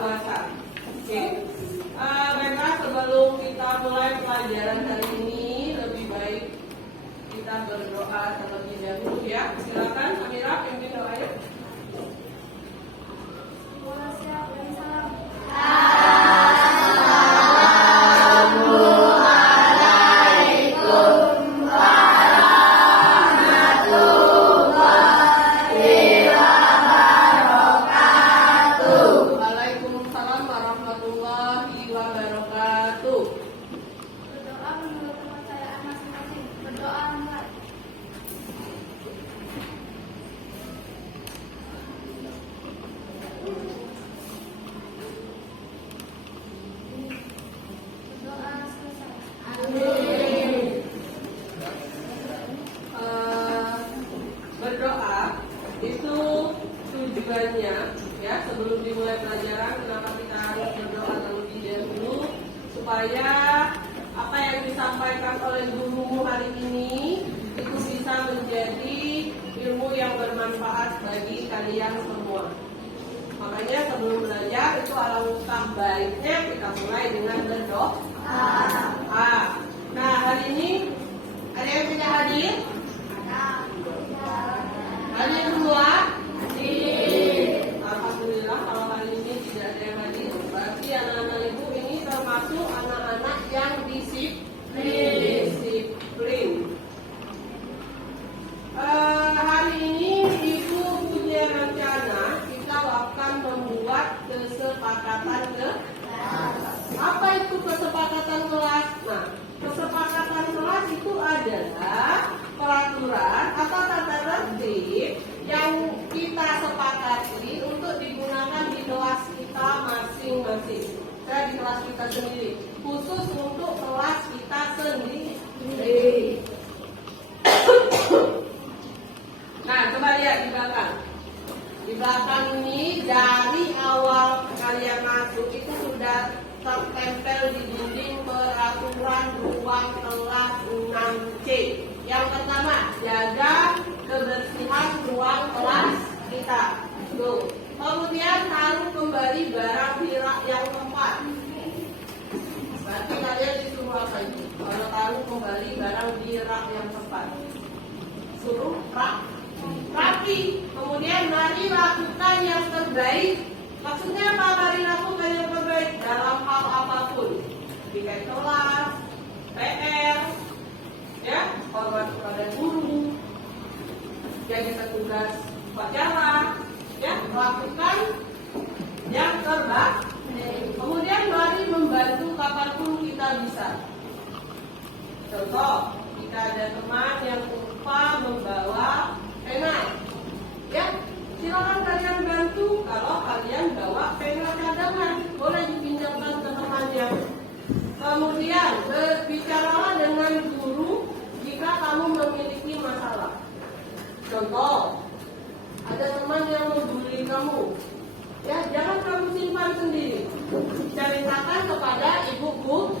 puasa. Oke. Baiklah, sebelum kita mulai pelajaran hari ini, lebih baik kita berdoa terlebih dahulu ya. Silakan Amira pimpin doanya. Waalaikumsalam warahmatullahi wabarakatuh. Berdoa menurut kepercayaan masing-masing. Berdoa enggak. Berdoa selesai. Berdoa itu tujuannya ya, sebelum dimulai pelajaran kenapa kita harus berdoa terlebih dahulu, supaya apa yang disampaikan oleh gurumu hari ini itu bisa menjadi ilmu yang bermanfaat bagi kalian semua. Makanya sebelum belajar itu alangkah baiknya kita mulai dengan berdoa. Nah, hari ini ada yang punya hadir? Hadir semua? Alhamdulillah, kalau hari ini tidak ada yang hadir, berarti anak-anak ibu ini termasuk anak-anak yang disiplin. Hari ini ibu punya rencana kita akan membuat kesepakatan kelas. Apa itu kesepakatan kelas? Nah, kesepakatan kelas itu adalah peraturan atau tata tertib yang kita sepakati untuk digunakan di kelas kita masing-masing. Saya di kelas kita sendiri, khusus untuk kelas kita sendiri. Nah, coba lihat di belakang. Di belakang ini dari awal kalian masuk itu sudah tertempel di dinding peraturan ruang kelas 6C. Yang pertama, jaga kebersihan ruang kelas kita. Tuh. Kemudian taruh kembali barang di rak yang tepat. Berarti kalian disuruh apa itu? Kalau taruh kembali barang di rak yang tepat, suruh rapi. Kemudian mari lakukan yang terbaik. Maksudnya apa? Mari lakukan yang terbaik dalam hal apapun. Bikin kelas, PR, ya, hormat kepada guru, jadi tugas pelajaran, ya, lakukan yang terbaik. Kemudian mari membantu kapanpun kita bisa. Contoh, jika ada teman yang lupa membawa pena, ya, silakan kalian bantu. Kalau kalian bawa pena cadangan, boleh dipinjamkan ke temannya. Kemudian berbicaralah dengan guru jika kamu memiliki masalah. Contoh, ada teman yang membuli kamu, ya, jangan kamu simpan sendiri. Ceritakan kepada ibu guru.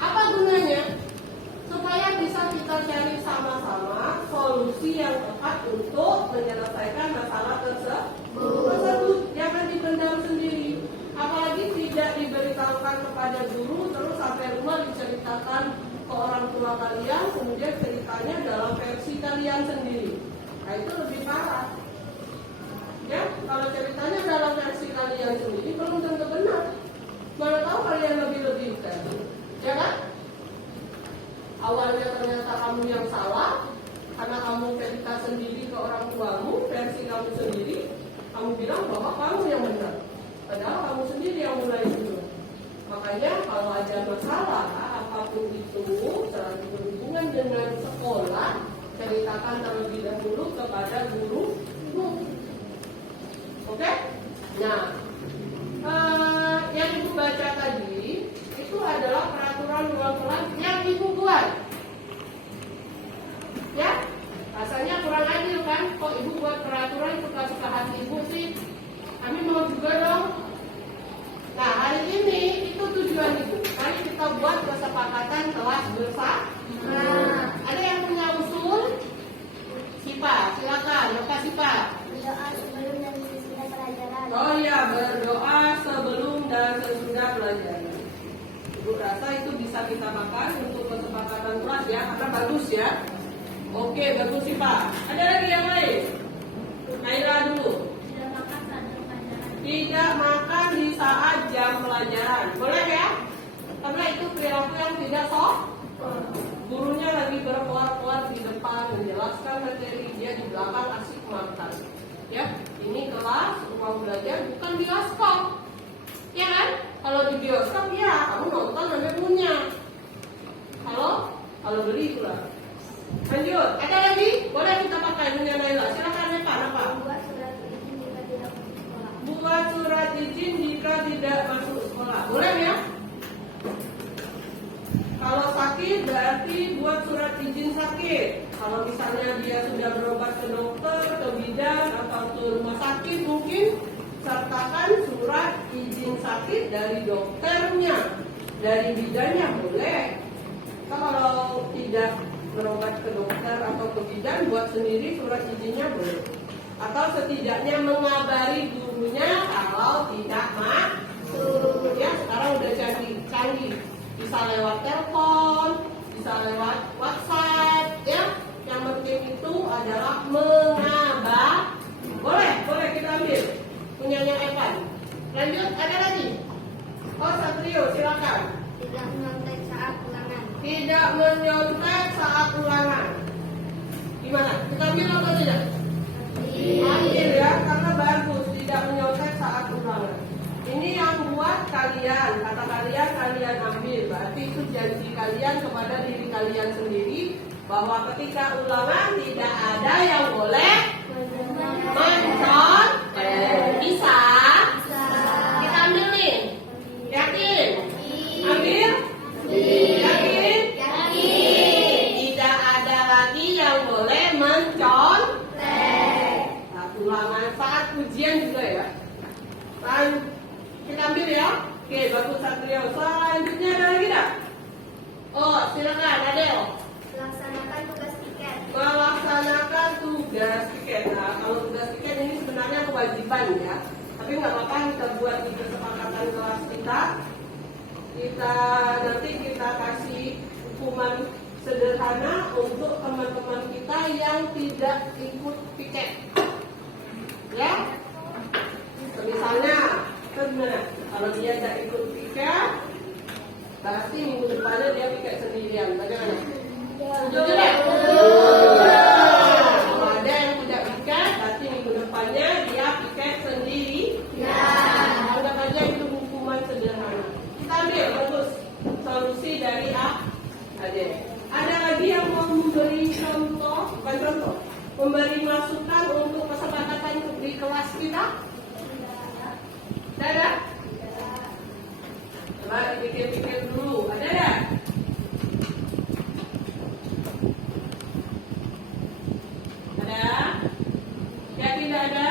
Apa gunanya? Supaya bisa kita cari sama-sama solusi yang tepat untuk menyelesaikan masalah tersebut. Jangan dipendam sendiri. Apalagi tidak diberitahukan kepada guru, terus sampai rumah diceritakan ke orang tua kalian, kemudian ceritanya dalam versi kalian sendiri. Nah, itu lebih parah. Ya, kalau ceritanya dalam versi kalian sendiri belum tentu benar. Mana tahu kalian lebih-lebihkan, ya kan? Awalnya ternyata kamu yang salah karena kamu cerita sendiri ke orang tuamu, versi kamu sendiri, kamu bilang bahwa kamu yang benar, padahal kamu sendiri yang mulai dulu. Makanya kalau ada masalah apapun itu selalu berhubungan dengan sekolah, ceritakan terlebih dahulu kepada gurumu. Oke? Nah, yang ibu baca tadi itu adalah peraturan ruang kelas yang ibu buat. Ya, rasanya kurang adil kan? Kok ibu buat peraturan suka-suka hati ibu sih? Kami mau juga dong. Nah, hari ini itu tujuan ibu. Mari kita buat kesepakatan kelas bersama. Ada yang punya usul? Sipa, silakan. Bapak Sipa. Berdoa sebelum dan sesudah pelajaran. Oh iya, berdoa sebelum dan sesudah pelajaran. Ibu rasa itu bisa kita makan untuk kesepakatan kelas ya, karena bagus ya. Oke, bagus sih Pak. Ada lagi yang lain? Naira dulu. Tidak makan saat jam pelajaran. Tidak makan di saat jam pelajaran. Boleh ya? Karena itu perilaku yang tidak Gurunya lagi berkuar-kuar di depan menjelaskan materi, dia di belakang asik makan. Ya, ini kelas ruang belajar bukan bioskop. Ya kan? Kalau di bioskop ya kamu nonton sampai punya. Kalau beli pula. Lanjut, ada lagi? Boleh kita pakai punya Naila. Silakan Eva, apa? Buat surat izin jika tidak masuk sekolah. Buat surat izin jika tidak masuk sekolah. Boleh ya? Kalau sakit berarti buat surat izin sakit. Kalau misalnya dia sudah berobat ke dokter, ke bidan atau ke rumah sakit, mungkin sertakan surat izin sakit dari dokternya, dari bidannya boleh. Kalau tidak berobat ke dokter atau ke bidan, buat sendiri surat izinnya boleh. Atau setidaknya mengabari gurunya kalau tidak masuk. Ya, sekarang udah canggih. Bisa lewat telepon, bisa lewat WhatsApp, ya. Yang penting itu adalah mengabari. Boleh kita ambil. Punyanya Evan. Lanjut, ada lagi? Oh, Satrio, silakan. Tidak menyontek saat ulangan. Tidak menyontek saat ulangan. Gimana? Kita ambil atau tidak? Ambil ya, karena bagus. Tidak menyontek saat ulangan. Ini yang buat kalian, kata kalian ambil. Berarti itu janji kalian kepada diri kalian sendiri bahwa ketika ulangan tidak ada yang boleh mencontek. Bisa? Kita ambil nih. Yakin? Ambil? Yakin? Tidak ada lagi yang boleh mencontek. Nah, ulangan saat ujian juga ya. Kita ambil ya. Oke, bagus Satrio. Selanjutnya ada lagi tak? Oh, silakan Adel. Melaksanakan tugas tiket. Melaksanakan tugas tiket. Nah, kalau tugas tiket ini sebenarnya kewajiban ya. Tapi nggak apa-apa kita buat di kesepakatan kelas kita. Nanti kita kasih hukuman sederhana untuk teman-teman kita yang tidak ikut piket. Ya. Misalnya, gimana? Kalau dia tidak ikut piket, berarti minggu depannya dia piket sendirian. Bagaimana? Setuju tidak? Kalau ada yang tidak piket, berarti minggu depannya dia piket sendiri. Anggap aja itu hukuman sederhana. Kita ambil bagus solusi dari Ade. Ada lagi yang mau memberi contoh, bukan contoh, memberi masukan untuk kesepakatan di kelas kita? Ada? Coba dipikir-pikir dulu. Ada ya? Ada? Yakin tidak ada?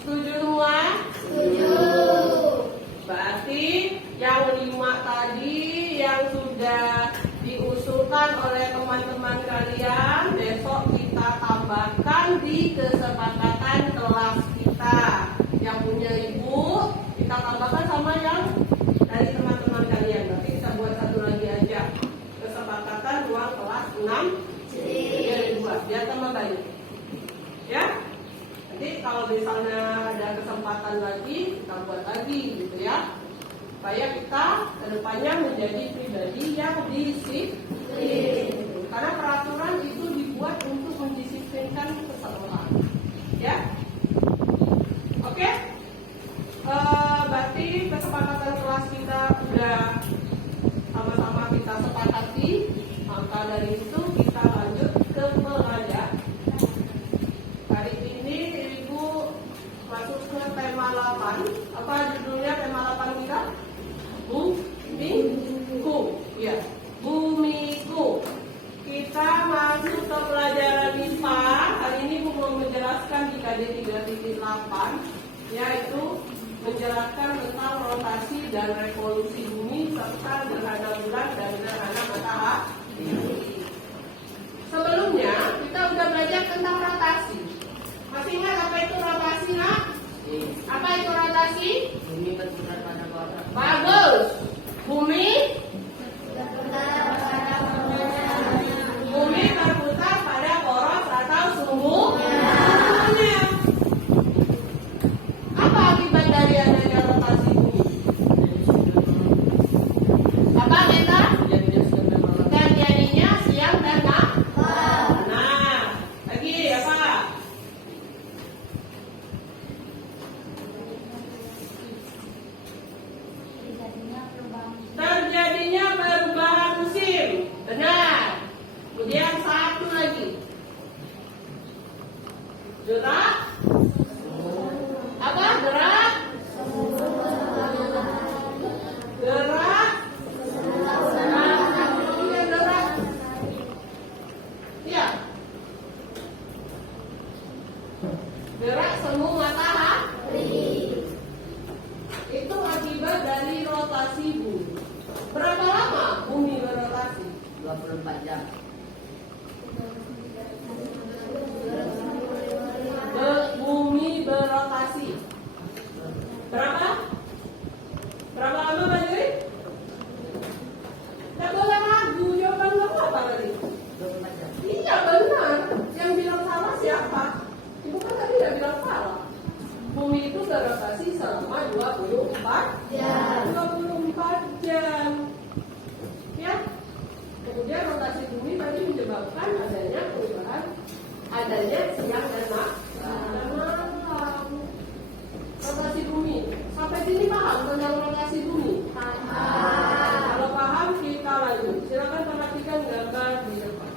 Setuju semua? Setuju. Berarti yang 5 tadi yang sudah diusulkan oleh teman-teman kalian, besok kita tambahkan di kesepakatan kelas kita. Yang punya ibu, kita tambahkan sama yang dari teman-teman kalian. Berarti kita buat satu lagi aja. Kesepakatan ruang kelas 6 biar tambah banyak. Ya? Nanti kalau misalnya ada kesempatan lagi, kita buat lagi gitu ya. Supaya kita kedepannya menjadi pribadi yang disiplin. Karena peraturan itu dibuat untuk mendisiplinkan seseorang. Ya? Oke? Berarti kesepakatan kelas kita udah sama-sama kita sepakati. Maka dari itu kita lanjut ke pelajaran. Hari ini Ibu masuk ke tema 8. Apa judulnya tema 8 kita? Bumiku. Ya, Bumiku. Kita masuk ke pelajaran MIPA. Hari ini Bu mau menjelaskan di KD 3.8, yaitu menjelaskan tentang rotasi dan revolusi bumi serta gerhana bulan dan gerhana matahari. Sebelumnya kita sudah belajar tentang rotasi. Masih ingat apa itu rotasi, nak? rotasi? Bumi berputar pada barat. Bagus. Bumi berputar pada poros atau sumbunya. Apa akibat dari adanya rotasi bumi? Apa Meta? Terjadinya siang dan malam. Nah, lagi apa? Terjadinya perubahan musim. Benar. Kemudian satu lagi. Gerak. Apa? Gerak. Gerak. Iya, gerak. Iya. Gerak semu matahari. Itu akibat dari rotasi bumi. Berapa lama bumi berotasi? 24 jam. Bumi berotasi. Berapa? Berapa lama Pak Yuri? Tidak boleh ragu, jawaban kamu apa tadi? 24 jam. Iya benar. Yang bilang salah siapa? Ibu kan tadi tidak bilang salah. Bumi itu berotasi selama 24 jam. 24 jam. Ya. Kemudian rotasi bumi tadi menyebabkan adanya perubahan, adanya siang dan malam. Rotasi bumi. Sampai sini paham tentang rotasi bumi? Kalau paham kita lanjut. Silakan perhatikan gambar di depan.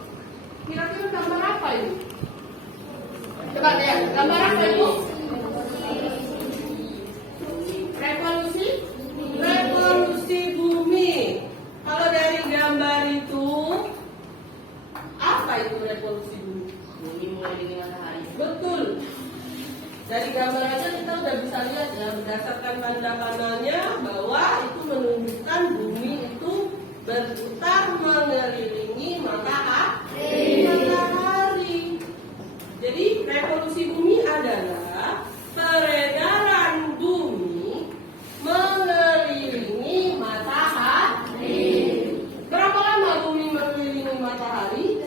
Kira-kira gambar apa ini? Coba lihat, gambar apa Ibu? Revolusi bumi. Kalau dari gambar itu, apa itu revolusi bumi? Bumi mulai dingin matahari. Betul. Dari gambar aja kita udah bisa lihat ya, berdasarkan tanda panahnya bahwa itu menunjukkan bumi itu berputar mengelilingi matahari. Jadi revolusi bumi adalah peredaran bumi mengelilingi matahari. Berapa lama bumi mengelilingi matahari?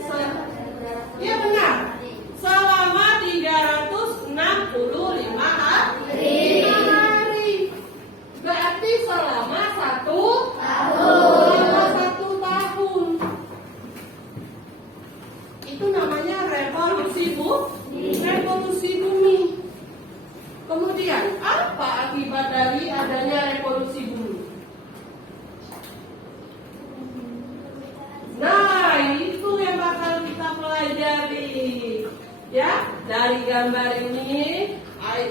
Iya benar. Selama 365 hari. Berarti selama 1 tahun. Itu namanya revolusi bumi. Kemudian apa akibat dari adanya revolusi bumi? Nah, itu yang bakal kita pelajari. Ya, dari gambar ini,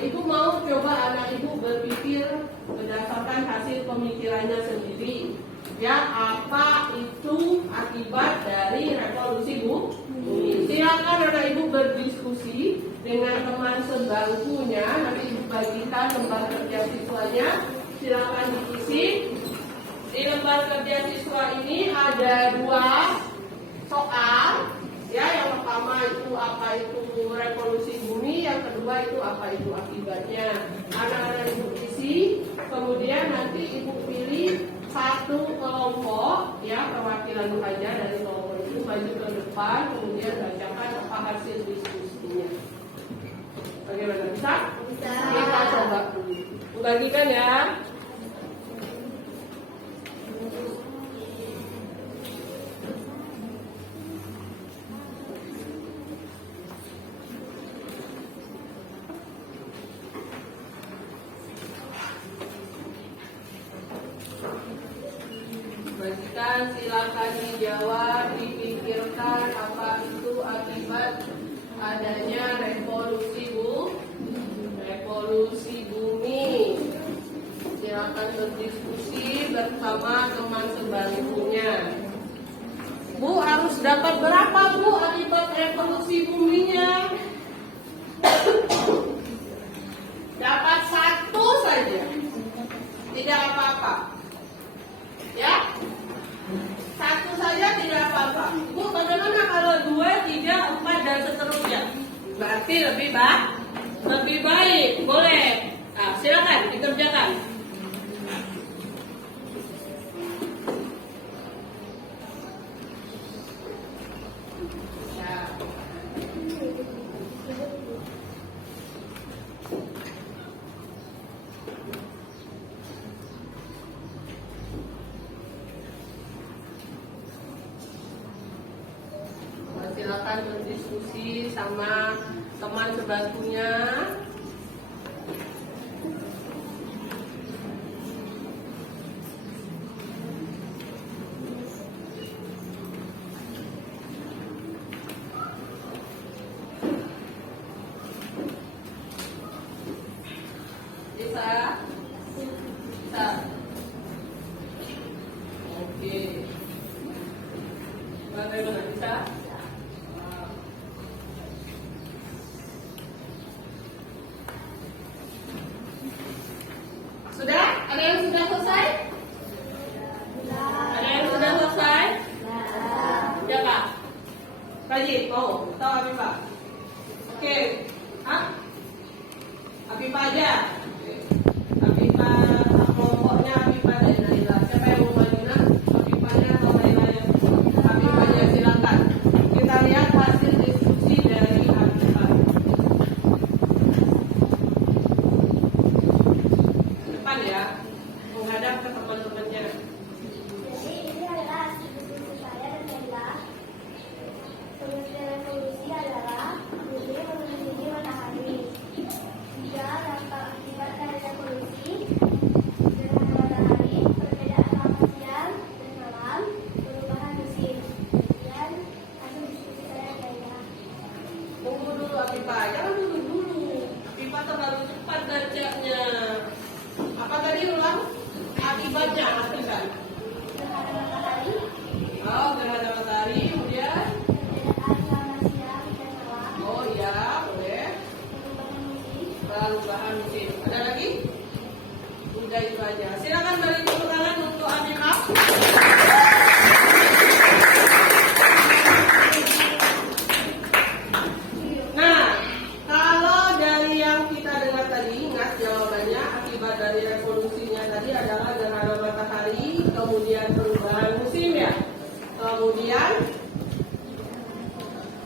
ibu mau coba anak ibu berpikir berdasarkan hasil pemikirannya sendiri. Ya, apa itu akibat dari revolusi bumi? Silakan anak ibu berdiskusi dengan teman sebangkunya. Nanti ibu bagikan lembar kerja siswanya. Silakan diisi. Di lembar kerja siswa ini ada 2 soal. Ya, yang pertama itu apa itu revolusi bumi, yang kedua itu apa itu akibatnya. Anak-anak ibu isi, kemudian nanti ibu pilih satu kelompok, ya perwakilan saja dari kelompok itu maju ke depan, kemudian bacakan apa hasil diskusinya. Bagaimana, bisa? Bisa. Kita coba dulu. Bagikan ya. Bagikan, silakan dijawab, dipikirkan apa itu akibat adanya revolusi bumi. Silakan berdiskusi bersama teman sebangkunya. Bu harus dapat berapa Bu akibat revolusi buminya? Dapat 1 saja, tidak apa-apa. Ya, 1 saja tidak apa-apa. Bu, bagaimana kalau 2, 3, 4 dan seterusnya? Berarti lebih baik. Boleh. Nah, silakan. dikerjakan. Ya. Silakan berdiskusi sama teman sebangkunya. Bisa? Bisa? Oke. Bagaimana bisa? Sudah? Ada yang sudah selesai? Ada yang sudah selesai? Ya Kak? Rajin, mau? Tahu Apipa? Oke. Hah? Apipa aja? Oke. Apipa, kelompoknya Apipa dan Naila. Siapa yang mau maju nak? Apipanya atau Nailanya? Apipanya silakan. Kita lihat hasil diskusi dari Apipa. Depan ya, menghadap ke teman-temannya. Jadi ini adalah hasil diskusi saya dan Naila. Penelitian revolusi adalah bumi mengelilingi matahari. Jika dampak akibat dari revolusi gerhana matahari, perbedaan lama siang dan malam, perubahan musim. Dan hasil diskusi saya dan Naila. Tunggu dulu Apipa, jangan dulu. Apipa terlalu cepat bacanya. Apa tadi ulang? Akibatnya Apipa. Gerhana matahari, Oh, gerhana matahari, kemudian. perbedaan lama siang dan malam, Oh iya, boleh. perubahan musim. Perubahan musim. Ada lagi? Udah itu aja. Silakan beri tepuk tangan untuk Apipa. Nah, kalau dari yang kita dengar tadi, ingat jawabannya akibat dari revolusinya tadi adalah gerhana matahari, kemudian perubahan musim ya, kemudian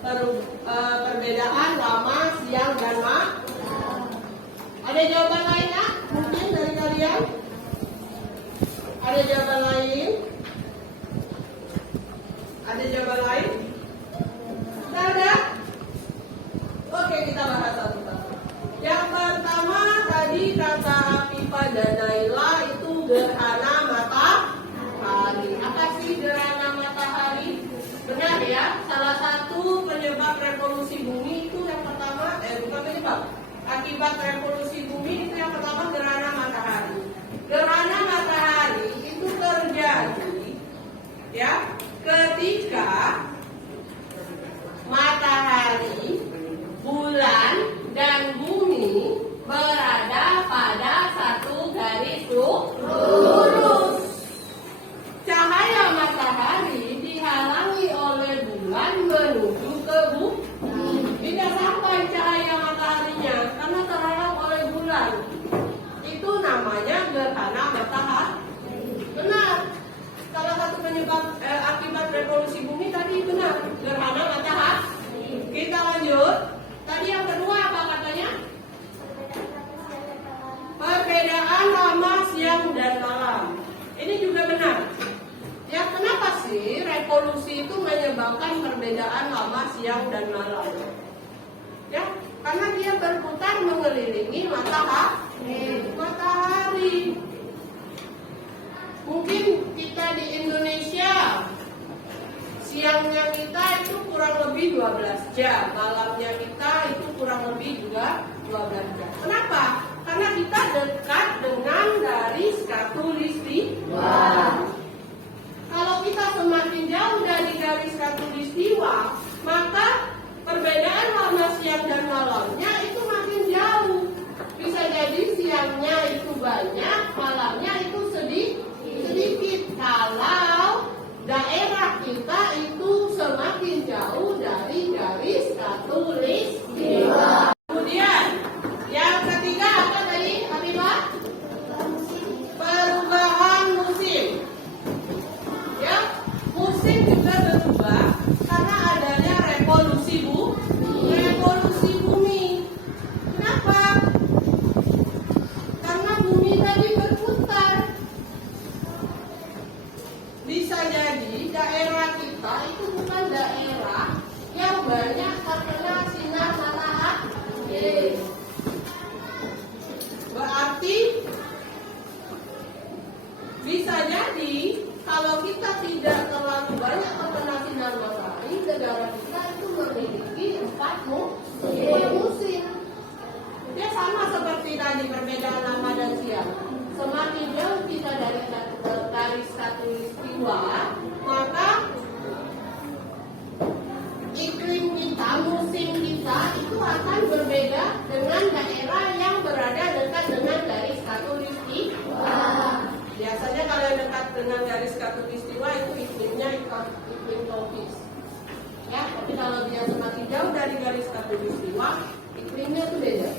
perbedaan lama siang dan malam. Ada jawaban lainnya? Mungkin dari kalian? Ada jawaban lain? Ada jawaban lain? Sudah ada? Oke, kita bahas satu-satu. Yang pertama tadi kata Apipa dan Naila itu gerhana matahari. Apa sih gerhana matahari? Benar ya, salah satu penyebab revolusi bumi itu yang pertama, bukan penyebab, akibat revolusi bumi itu yang pertama gerhana matahari. Gerhana matahari itu terjadi ya ketika matahari, bulan, dan bumi berada pada satu garis lurus. Cahaya matahari dihalangi oleh bulan menuju ke bumi. Tidak sampai cahaya mataharinya karena terhalang oleh bulan. Itu namanya gerhana matahari. Benar. Salah satu penyebab akibat revolusi bumi tadi benar, gerhana matahari. Kita lanjut. Tadi yang kedua apa katanya? Perbedaan lama siang dan malam. Ini juga benar. Ya, kenapa sih revolusi itu menyebabkan perbedaan lama siang dan malam? Ya, karena dia berputar mengelilingi matahari. Mungkin kita di Indonesia siangnya kita itu kurang lebih 12 jam, malamnya kita itu kurang lebih juga 12 jam. Kenapa? Karena kita dekat dengan garis khatulistiwa. Kalau kita semakin jauh dari garis khatulistiwa, maka perbedaan lama siang dan malamnya itu makin jauh. Bisa jadi siangnya itu banyak, malamnya itu sedikit. Kalau daerah kita itu semakin jauh dari garis khatulistiwa. sama seperti tadi perbedaan lama dan siang. Semakin jauh kita dari garis khatulistiwa, maka iklim kita, musim kita itu akan berbeda dengan daerah yang berada dekat dengan garis khatulistiwa. Biasanya kalau yang dekat dengan garis khatulistiwa itu iklimnya iklim tropis. Ya, tapi kalau dia semakin jauh dari garis khatulistiwa, iklimnya itu beda.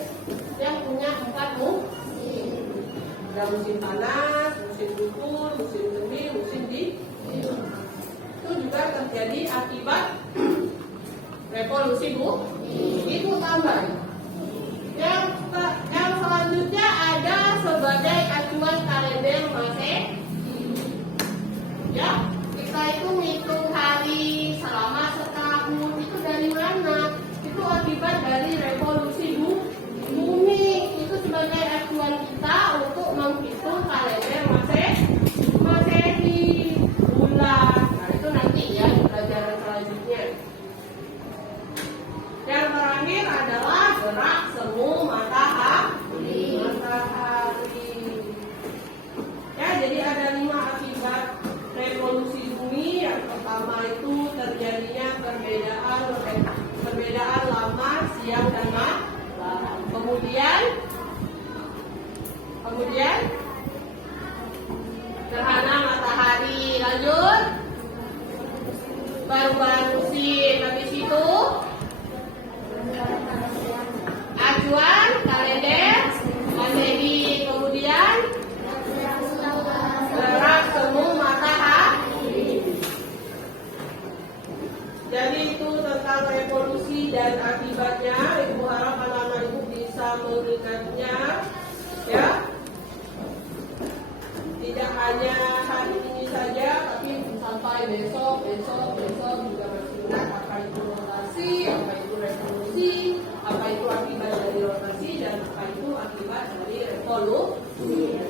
Yang punya 4 musim. Ada musim panas, musim gugur, musim semi, musim dingin. Itu juga terjadi akibat revolusi bumi. Itu tambahan. Yang selanjutnya ada sebagai acuan kalender Masehi. Ya, kita itu menghitung hari selama setahun itu dari mana? Itu akibat dari revolusi bumi. Itu sebagai acuan kita untuk menghitung kalender Masehi bulan. Nah, itu nanti ya pelajaran selanjutnya. Yang terakhir adalah gerak semu matahari. Ya, jadi ada 5 akibat revolusi bumi. Yang pertama itu terjadinya perbedaan lama siang dan malam. Kemudian gerhana matahari. Lanjut perubahan musim. Habis itu acuan kalender Masehi. Kemudian gerak semu matahari. Jadi itu tentang revolusi dan akibatnya. Ibu harap anak-anak ibu bisa mengingatnya, ya. Tidak hanya hari ini saja, tapi sampai besok juga masih ingat apa itu rotasi, apa itu revolusi, apa itu akibat dari rotasi, dan apa itu akibat dari revolusi.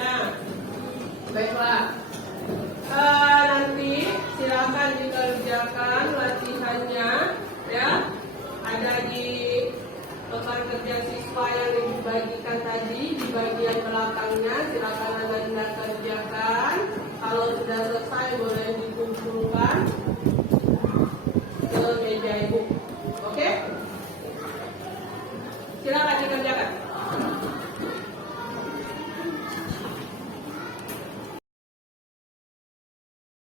Nah, baiklah. Nanti silakan dikerjakan latihannya, ya. Ada di rekan kerja siswa yang dibagikan tadi di bagian belakangnya. Silakan Anda kerjakan. Kalau sudah selesai boleh dikumpulkan ke meja ibu. Oke? Silakan dikerjakan.